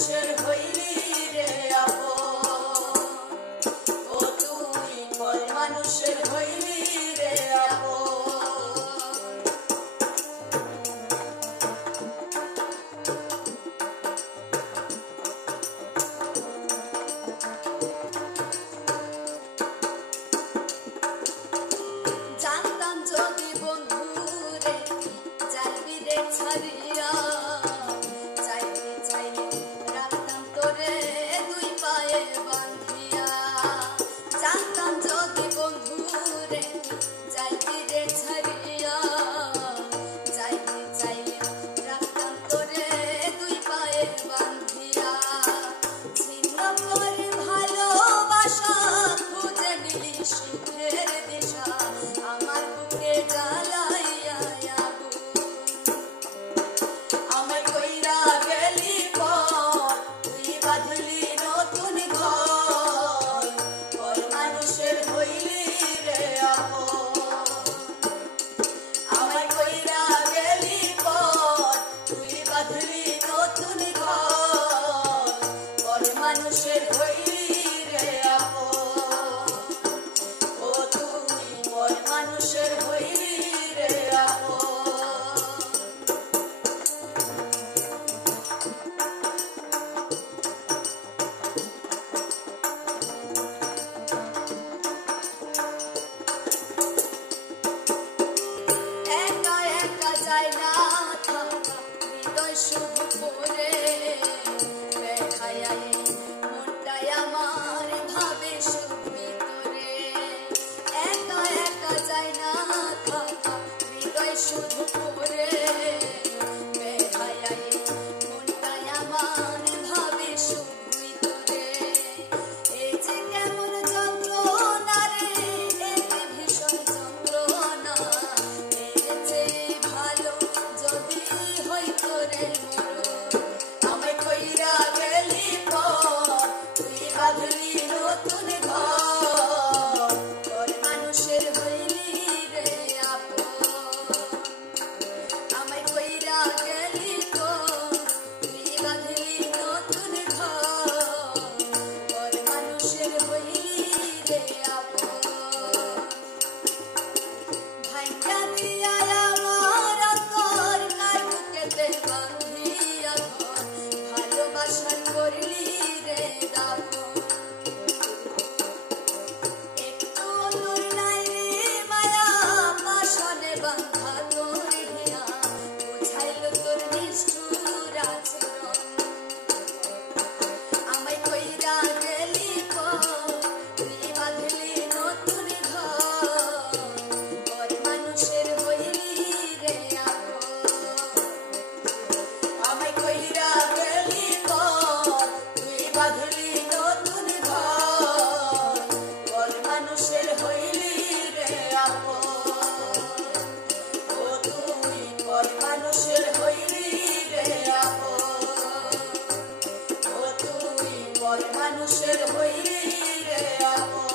মানুষের হইলি রে আপন, ও তুই পর মানুষের হইলি রে আপন। জানতাম যদি বন্ধু রে যাইবি রে ছাড়িয়া, যাইতে চাইলে রাখতাম তোরে দুই পায়ে বাঁধিয়া। জানতাম যদি বন্ধু রে যাইবি রে ছাড়িয়া, যাইতে চাইলে রাখতাম তোরে দুই পায়ে বাঁধিয়া। ছিন্ন করে ভালোবাসা খুঁজে নিলি সুখের দিশা, আমার বুকে জ্বালাইয়া আগুন। আমায় কইরা গেলি পর, তুই বাঁধলি নতুন ঘর, পর মানুষের হইলি রে আপন। আমায় কইরা গেলি পর, তুই বাঁধলি নতুন ঘর, পর মানুষের হইলি রে আপন, ও তুই পর মানুষের হইলি রে আপন। একা একা যায় না থাকা, হৃদয় শুধু পড়ে বেহায়াই মনটাই আমার ভাবে শুধুই তোরে। একা একা যায় না থাকা, হৃদয় শুধু পড়ে বেহায়াই মনটাই আমার ভাবে শুধুই তোরে। এই যে কেমন যন্ত্রণা রে, এই যে ভীষণ যন্ত্রণা, এর চেয়ে ভালো যদি হইতো রে মরণ। আমায় কইরা গেলি পর, তুই বাঁধলি নতুন ঘর, পর মানুষের হইলি রে আপন। আমায় কইরা গেলি পর, তুই বাঁধলি নতুন ঘর, পর মানুষের হইলি রে আপন। ভাইঙ্গা দিয়া আমার অন্তর, কার বুকেতে বাঁধিয়া ঘর, ভালোবাসার করলি রে দাফন। একটু তোর নাই রে মায়া, পাশানে বাঁধা তোর হিয়া, বুঝাইল তোর নিষ্ঠুর আচরণ। আমায় কইরা গেলি পর, তুই বাঁধলি নতুন ঘর, পর মানুষের হইলি রে আপন। আমায় কইরা গেলি পর, তুই বাঁধলি নতুন ঘর, পর মানুষের হইলি রে আপন, ও তুই পর মানুষের হইলি রে আপন, ও তুই পর মানুষের হইলি রে আপন।